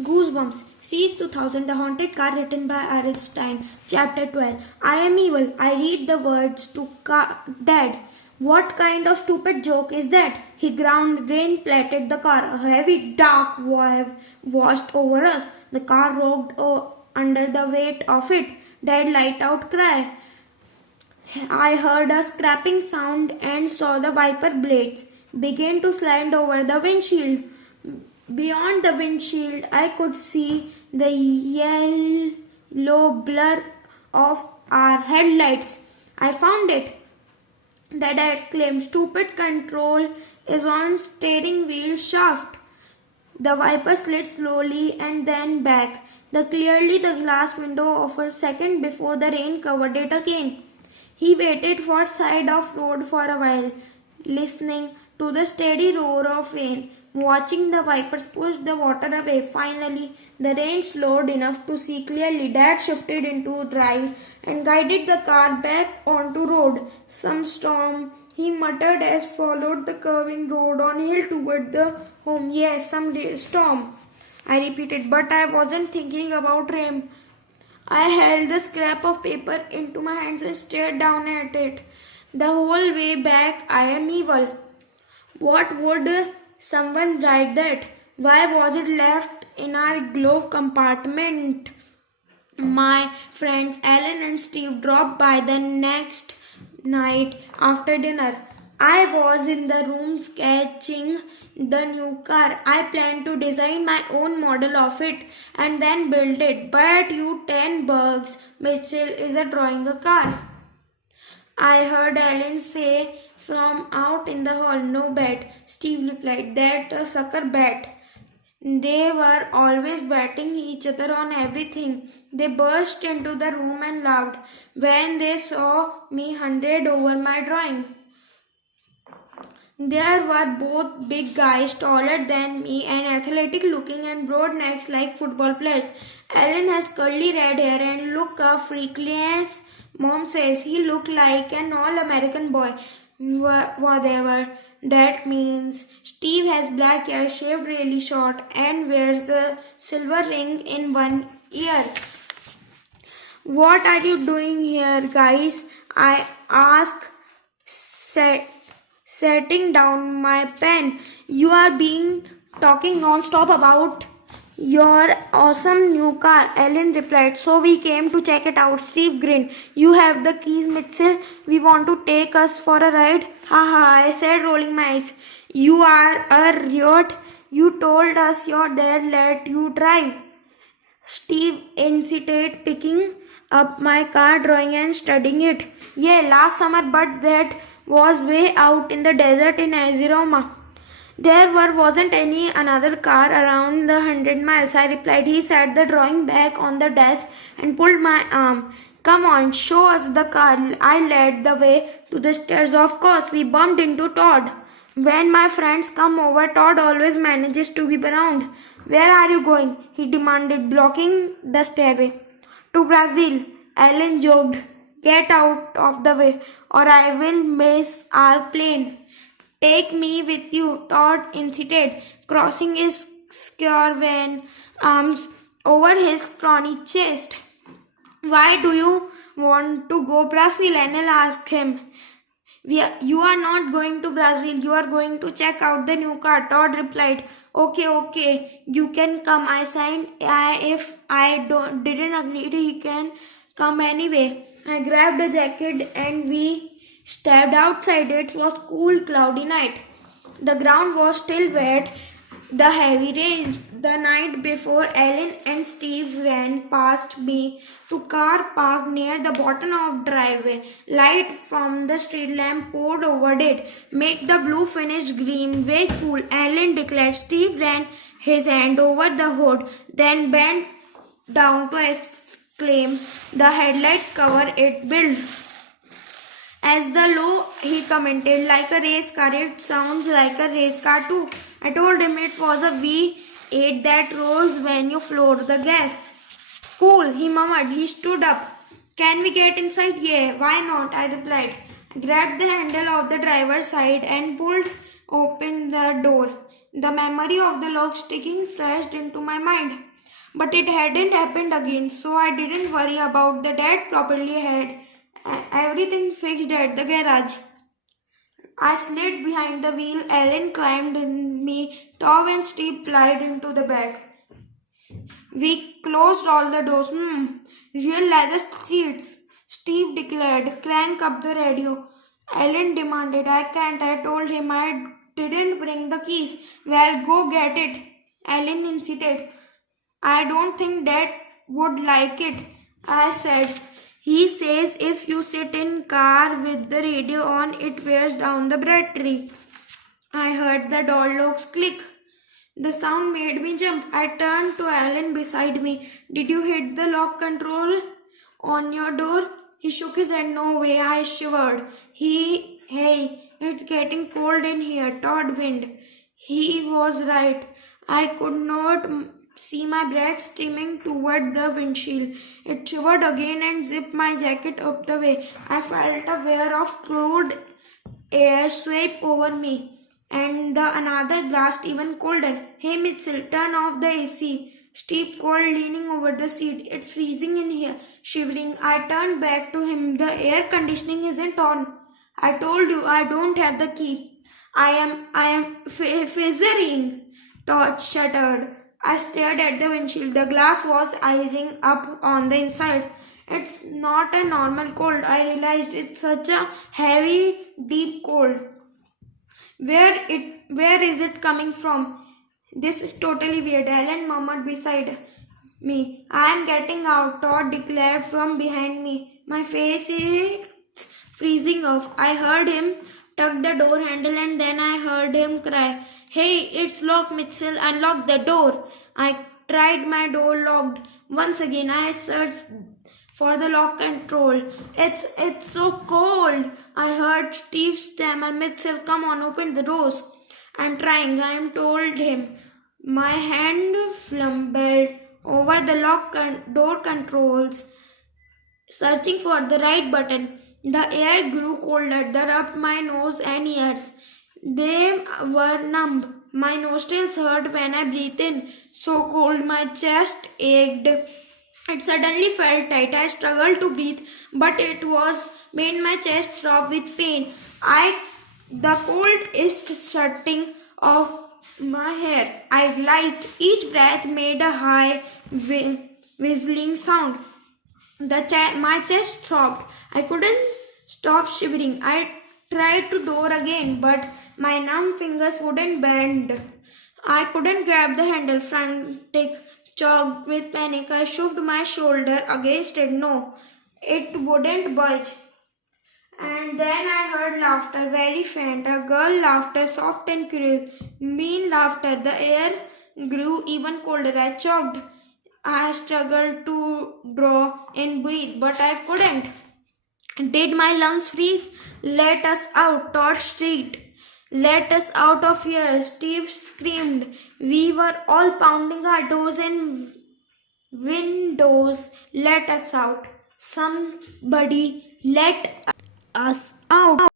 Goosebumps, Series 2000, The Haunted Car, written by R.X. Stein. Chapter 12. I am evil. I read the words to Dad. What kind of stupid joke is that? He ground. Rain platted the car. A heavy dark wave washed over us. The car rocked under the weight of it. Dad let out cry. I heard a scraping sound and saw the wiper blades begin to slide over the windshield. Beyond the windshield, I could see the yellow blur of our headlights. I found it. Dad exclaimed, "Stupid control is on steering wheel shaft." The wiper slid slowly and then back. Clearly the glass window of a second before the rain covered it again. He waited for side of road for a while, listening to the steady roar of rain, watching the wipers push the water away. Finally, the rain slowed enough to see clearly. Dad shifted into drive and guided the car back onto road. "Some storm," he muttered as followed the curving road on hill toward the home. "Yes, some storm," I repeated, but I wasn't thinking about rain. I held the scrap of paper into my hands and stared down at it. The whole way back, "I am evil." What would someone write that? Why was it left in our glove compartment? My friends Alan and Steve dropped by the next night after dinner. I was in the room sketching the new car. I planned to design my own model of it and then build it. "But you 10 bugs, Mitchell is a drawing a car," I heard Alan say from out in the hall. "No bet," Steve replied. "That a sucker bet." They were always betting each other on everything. They burst into the room and laughed when they saw me 100 over my drawing. There were both big guys, taller than me and athletic looking and broad necks like football players. Alan has curly red hair and look a freakless. Mom says he looked like an all-American boy. Whatever that means. Steve has black hair, shaved really short, and wears a silver ring in one ear. "What are you doing here, guys?" I asked, setting down my pen. "You are being talking non-stop about your awesome new car," Ellen replied. "So we came to check it out." Steve grinned. "You have the keys, Mitchell? We want to take us for a ride?" "Haha," I said, rolling my eyes. "You are a riot. You told us your dad let you drive." Steve insisted, picking up my car drawing and studying it. "Yeah, last summer, but that was way out in the desert in Arizona. There wasn't any another car around the 100 miles," I replied. He set the drawing back on the desk and pulled my arm. "Come on, show us the car." I led the way to the stairs. Of course, we bumped into Todd. When my friends come over, Todd always manages to be around. "Where are you going?" he demanded, blocking the stairway. "To Brazil," Alan joked. "Get out of the way, or I will miss our plane." "Take me with you," Todd insisted, crossing his square arms over his scrawny chest. "Why do you want to go Brazil?" Anel asked him. You are not going to Brazil. You are going to check out the new car," Todd replied. Okay, you can come," I signed. If I didn't agree, he can come anyway." I grabbed a jacket and we stepped outside. It was cool, cloudy night. The ground was still wet. The heavy rains the night before. Ellen and Steve ran past me to car parked near the bottom of driveway. Light from the street lamp poured over it, make the blue finish gleam. "Way cool," Ellen declared. Steve ran his hand over the hood, then bent down to exclaim, "The headlight cover it built." As the low, he commented, "Like a race car." "It sounds like a race car too." I told him it was a V8 that rolls when you floor the gas. "Cool," he murmured. He stood up. "Can we get inside?" "Yeah, why not?" I replied. I grabbed the handle of the driver's side and pulled open the door. The memory of the lock sticking flashed into my mind. But it hadn't happened again, so I didn't worry about the dad properly had everything fixed at the garage. I slid behind the wheel, Ellen climbed in me, Tom and Steve slid into the back. We closed all the doors. Real leather seats, Steve declared. Crank up the radio. Ellen demanded. I can't. I told him I didn't bring the keys. Well, go get it. Ellen insisted. I don't think Dad would like it, I said. He says if you sit in car with the radio on, it wears down the battery. I heard the door locks click. The sound made me jump. I turned to Alan beside me. Did you hit the lock control on your door? He shook his head. No way. I shivered. Hey, it's getting cold in here. Todd wind. He was right. I could not see my breath steaming toward the windshield. It shivered again and zipped my jacket up the way. I felt a wave of cold air sweep over me and the another blast even colder. Hey Mitchell, turn off the AC. Steve called, leaning over the seat. It's freezing in here. Shivering, I turned back to him. The air conditioning isn't on. I told you I don't have the key. I am fizzing. Todd shuddered. I stared at the windshield. The glass was icing up on the inside. It's not a normal cold. I realized it's such a heavy, deep cold. Where is it coming from? This is totally weird. Ellen murmured beside me. I am getting out, Todd declared from behind me. My face is freezing off. I heard him tug the door handle and then I heard him cry. Hey, it's locked, Mitchell. Unlock the door. I tried my door locked. Once again, I searched for the lock control. It's so cold. I heard Steve stammer. Mitchell, come on, open the doors. I'm trying, I told him. My hand fumbled over the door controls, searching for the right button. The air grew colder, that rubbed my nose and ears. They were numb. My nostrils hurt when I breathed in. So cold, my chest ached. It suddenly felt tight. I struggled to breathe, but it was made my chest throb with pain. The cold is shutting off my hair. I realized each breath made a high whistling sound. My chest throbbed. I couldn't stop shivering. I tried to door again, but my numb fingers wouldn't bend. I couldn't grab the handle. Frantic, choked with panic, I shoved my shoulder against it. No, it wouldn't budge. And then I heard laughter, very faint. A girl laughter, soft and curious. Mean laughter. The air grew even colder. I choked. I struggled to draw and breathe, but I couldn't. Did my lungs freeze? Let us out, Todd shrieked. Let us out of here, Steve screamed. We were all pounding our doors and windows. Let us out. Somebody let us out.